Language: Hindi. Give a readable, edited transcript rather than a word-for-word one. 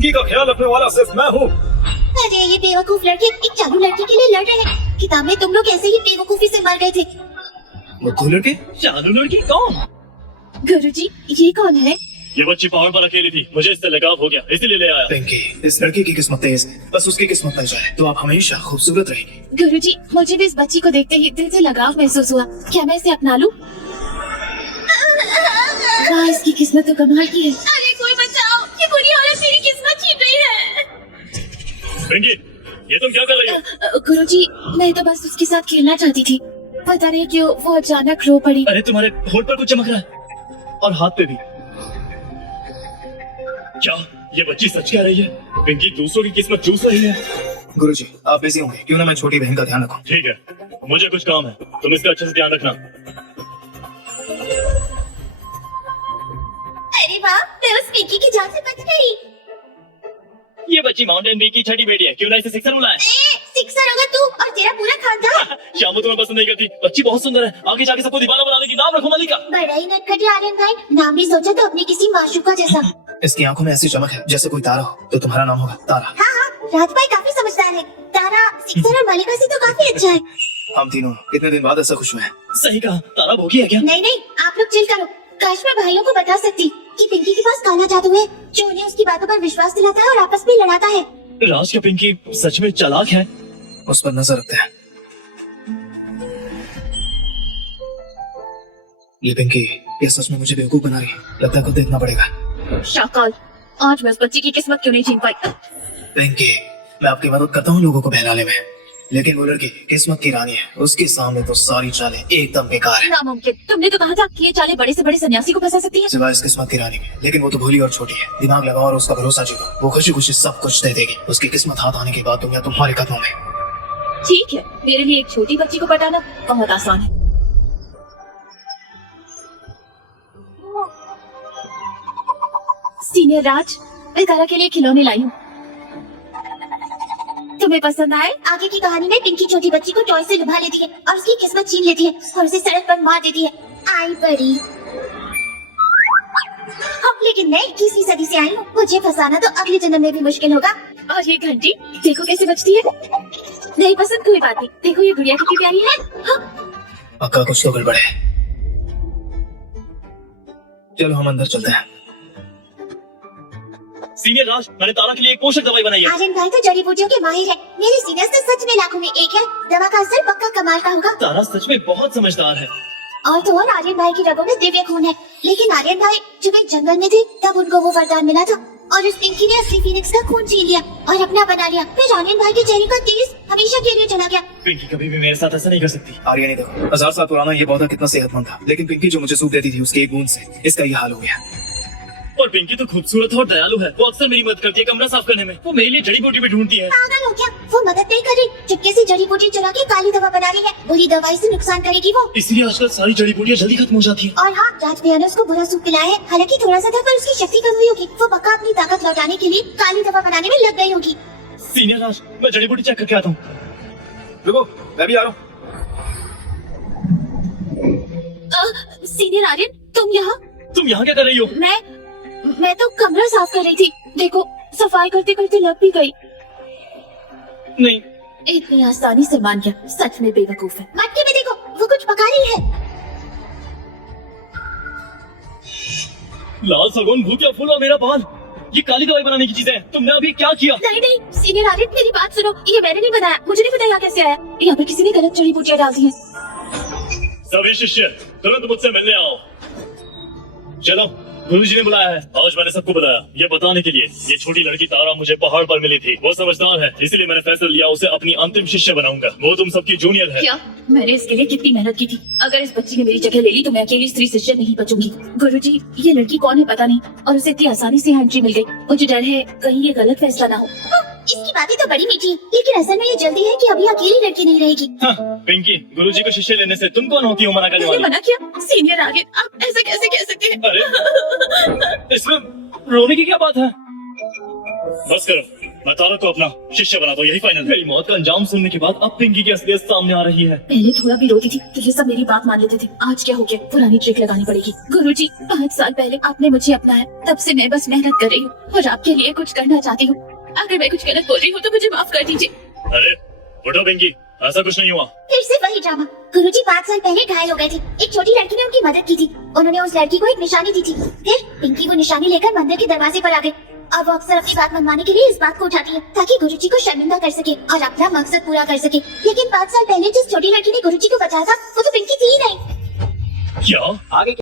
की का ख्याल रखने वाला सिर्फ मैं हूँ। अरे ये बेवकूफ लड़के एक चालू लड़की के लिए लड़ रहे हैं। किताब में तुम लोग ऐसे ही बेवकूफी से मर गए थे। बुद्धू लड़के? चालू लड़की कौन? गुरुजी ये कौन है? ये बच्ची पहाड़ पर अकेली थी, मुझे इससे लगाव हो गया, इसीलिए ले आया। पिंकी, इस लड़की की किस्मत तेज है, बस उसकी किस्मत मिल जाए तो आप हमेशा खूबसूरत रहेंगी। गुरुजी मुझे भी इस बच्ची को देखते ही दिल से लगाव महसूस हुआ। क्या मैं इसे अपना लूं? वाह इसकी किस्मत तो कमाल की है। अरे कोई बचाओ, ये बुरी औरत मेरी किस्मत छीन रही है। पिंकी, ये तुम क्या कर रही हो? गुरुजी मैं तो बस उसके साथ खेलना चाहती थी, पता नहीं क्यों वो अचानक रो पड़ी। अरे तुम्हारे होठ पर कुछ चमक रहा है और हाथ पे भी। क्या ये बच्ची सच कह रही है? पिंकी दूसरों की किस्मत चूस रही है। गुरुजी आप बिजी होंगे, क्यों ना मैं छोटी बहन का ध्यान रखूं। ठीक है, मुझे कुछ काम है, तुम इसका अच्छे से ध्यान रखना। अरे वाह मैं उस पिंकी की जान से बच गई। ये बच्ची माउंटेन बी की छठी बेटी है, क्यों ना इसे सिक्सर बुलाएं? सिक्सर होगा तू और तेरा पूरा खानदान। शामू तुम्हें पसंद नहीं करती, बच्ची बहुत सुंदर है, आगे जाके सबको दीवाना बना देगी। नाम रखो मलिका। बड़ा ही नटखट है आर्यन भाई, नाम भी सोचा तो अपनी किसी माशूका जैसा। इसकी आंखों में ऐसी चमक है जैसे कोई तारा हो, तो तुम्हारा नाम होगा तारा। हाँ हाँ राज भाई काफी समझदार है। तारा सिक्सर और मालिका से तो काफी अच्छा है। हम तीनों कितने दिन बाद ऐसा खुश हुए हैं। सही कहा, तारा भोगी है क्या? नहीं नहीं आप लोग चिल करो। काश मैं भाइयों को बता सकती कि पिंकी के पास काला जादू है जो उन्हें उसकी बातों पर विश्वास दिलाता है और आपस में लड़ाता है। राज क्या पिंकी सच में चालाक है? उस पर नजर रखते हैं। ये पिंकी ये सच में मुझे बेवकूफ बना रही है, लगता है खुद देखना पड़ेगा। शाकाल आज मैं उस बच्ची की किस्मत क्यों नहीं छीन पाई। पिंकी मैं आपकी मदद करता हूँ लोगों को बहलाने में, लेकिन वो लड़की किस्मत की रानी है, उसके सामने तो सारी चालें एकदम बेकार है। नामुमकिन, तुमने तो कहा था कि ये चालें बड़े से बड़े सन्यासी को फंसा सकती है। सिवाय इस किस्मत की रानी में, लेकिन वो तो भोली और छोटी है। दिमाग लगाओ और उसका भरोसा जीतो, वो खुशी खुशी सब कुछ दे देगी। उसकी किस्मत हाथ आने के बाद दुनिया तुम्हारे कदमों में। ठीक है मेरे लिए एक छोटी बच्ची को पटाना बहुत आसान है। सीनियर राज मैं तारा के लिए खिलौने लाई हूँ, तुम्हें पसंद आए? आगे की कहानी में पिंकी छोटी बच्ची को टॉय से लुभा लेती है और उसकी किस्मत छीन लेती है और उसे सड़क पर मार देती है। आई परी। अब लेकिन मैं 21वीं सदी से आई हूँ, मुझे फंसाना तो अगले जन्म में भी मुश्किल होगा। और ये घंटी देखो कैसे बजती है। नहीं पसंद कोई बात नहीं, देखो ये गुड़िया कितनी प्यारी है। हाँ। पक्का कुछ तो गड़बड़ है। चलो हम अंदर चलते हैं। सीनियर राज, मैंने तारा के लिए एक पोषक दवाई बनाई है। आर्यन भाई तो जड़ी बूटियों के माहिर है, मेरे सीनियर तो सच में लाखों में एक है। दवा का असर पक्का कमाल का होगा। तारा सच में बहुत समझदार है। और तो और आर्यन भाई की रगों में दिव्य खून है, लेकिन आर्यन भाई जब एक जंगल में थे तब उनको वो वरदान मिला था और उस पिंकी ने असली फीनिक्स का खून छीन लिया और अपना बना लिया। फिर आर्यन भाई के चेहरे का तेज हमेशा के लिए चला गया। पिंकी कभी भी मेरे साथ ऐसा नहीं कर सकती। आर्य नहीं देखो, 1000 साल पुराना ये पौधा कितना सेहतमंद था, लेकिन पिंकी जो मुझे सूप देती थी उसकी एक बूंद से इसका ये हाल हो गया। और पिंकी तो खूबसूरत और दयालु है, वो अक्सर मेरी मदद करती है कमरा साफ करने में। वो मेरे लिए जड़ी बूटी भी ढूंढती है। पागल हो क्या? वो मदद नहीं कर रही, चुपके से जड़ी बूटी चुरा के काली दवा बना रही है। बुरी दवाई से नुकसान करेगी वो। इसलिए आजकल सारी जड़ी बूटियां जल्दी खत्म हो जाती हैं। और हाँ राज भैया ने उसको बुरा सूप पिलाया है, हालांकि थोड़ा सा था पर उसकी शक्ति कम हुई होगी। वो पक्का अपनी ताकत लौटाने के लिए काली दवा बनाने में लग गई होगी। सीनियर राज, मैं जड़ी बूटी चेक करके आता हूँ। रुको मैं भी आ रहा हूँ। सीनियर आर्यन तुम यहाँ क्या कर रही हो? मैं तो कमरा साफ कर रही थी, देखो सफाई करते करते लग भी गई। नहीं, इतनी आसानी से मान गया, सच में बेवकूफ है। मटके में देखो वो कुछ पका रही है। लाल सगुन भूतिया फूल और मेरा बाल, ये काली दवाई बनाने की चीजें हैं। तुमने अभी क्या किया? नहीं नहीं सीनियर आर्यन मेरी बात सुनो, ये मैंने नहीं बनाया, मुझे नहीं पता यहाँ कैसे आया। यहाँ पर किसी ने गलत जड़ी बूटियां डाल दी हैं। सभी शिष्य तुरंत मुझसे मिलने आओ। चलो, गुरुजी ने बुलाया है। आज मैंने सबको बताया ये बताने के लिए ये छोटी लड़की तारा मुझे पहाड़ पर मिली थी। वो समझदार है, इसीलिए मैंने फैसला लिया उसे अपनी अंतिम शिष्य बनाऊंगा। वो तुम सबकी जूनियर है। क्या? मैंने इसके लिए कितनी मेहनत की थी। अगर इस बच्ची ने मेरी जगह ले ली तो मैं अकेली स्त्री शिष्य नहीं बचूंगी। गुरुजी ये लड़की कौन है पता नहीं, और उसे इतनी आसानी से एंट्री मिल गई। मुझे डर है कहीं ये गलत फैसला ना हो। इसकी बातें तो बड़ी मीठी है, लेकिन असल में ये जल्दी है कि अभी अकेली लड़की नहीं रहेगी। हाँ, पिंकी, गुरुजी को शिष्य लेने से तुम कौन होती हो मना करने वाली? मना किया? सीनियर आर्यन आप ऐसे कैसे कह सकते हैं? अरे इसमें रोने की क्या बात है? बस करो, मैं तारा को अपना शिष्य बनाता हूँ, यही फाइनल है। मेरी मौत का अंजाम सुनने के बाद अब पिंकी की असलियत सामने आ रही है। पहले थोड़ा भी रोती थी तो ये सब मेरी बात मान लेते थे। आज क्या हो गया, पुरानी ट्रिक लगानी पड़ेगी। गुरुजी 5 साल पहले आपने मुझे अपनाया, तब से मैं बस मेहनत कर रही हूँ और आपके लिए कुछ करना चाहती हूँ। अगर मैं कुछ गलत बोल रही हूँ तो मुझे माफ कर दीजिए। अरे उठो पिंकी, ऐसा कुछ नहीं हुआ। फिर से वही ड्रामा। गुरुजी 5 साल पहले घायल हो गए थे। एक छोटी लड़की ने उनकी मदद की थी। उन्होंने उस लड़की को एक निशानी दी थी। फिर पिंकी वो निशानी लेकर मंदिर के दरवाजे पर आ गई। अब वो अक्सर अपनी बात मनवाने के लिए इस बात को उठाती है ताकि गुरुजी को शर्मिंदा कर सके और अपना मकसद पूरा कर सके। लेकिन 5 साल पहले जिस छोटी लड़की ने गुरुजी को बचाया था वो तो पिंकी थी ही नहीं। क्या आगे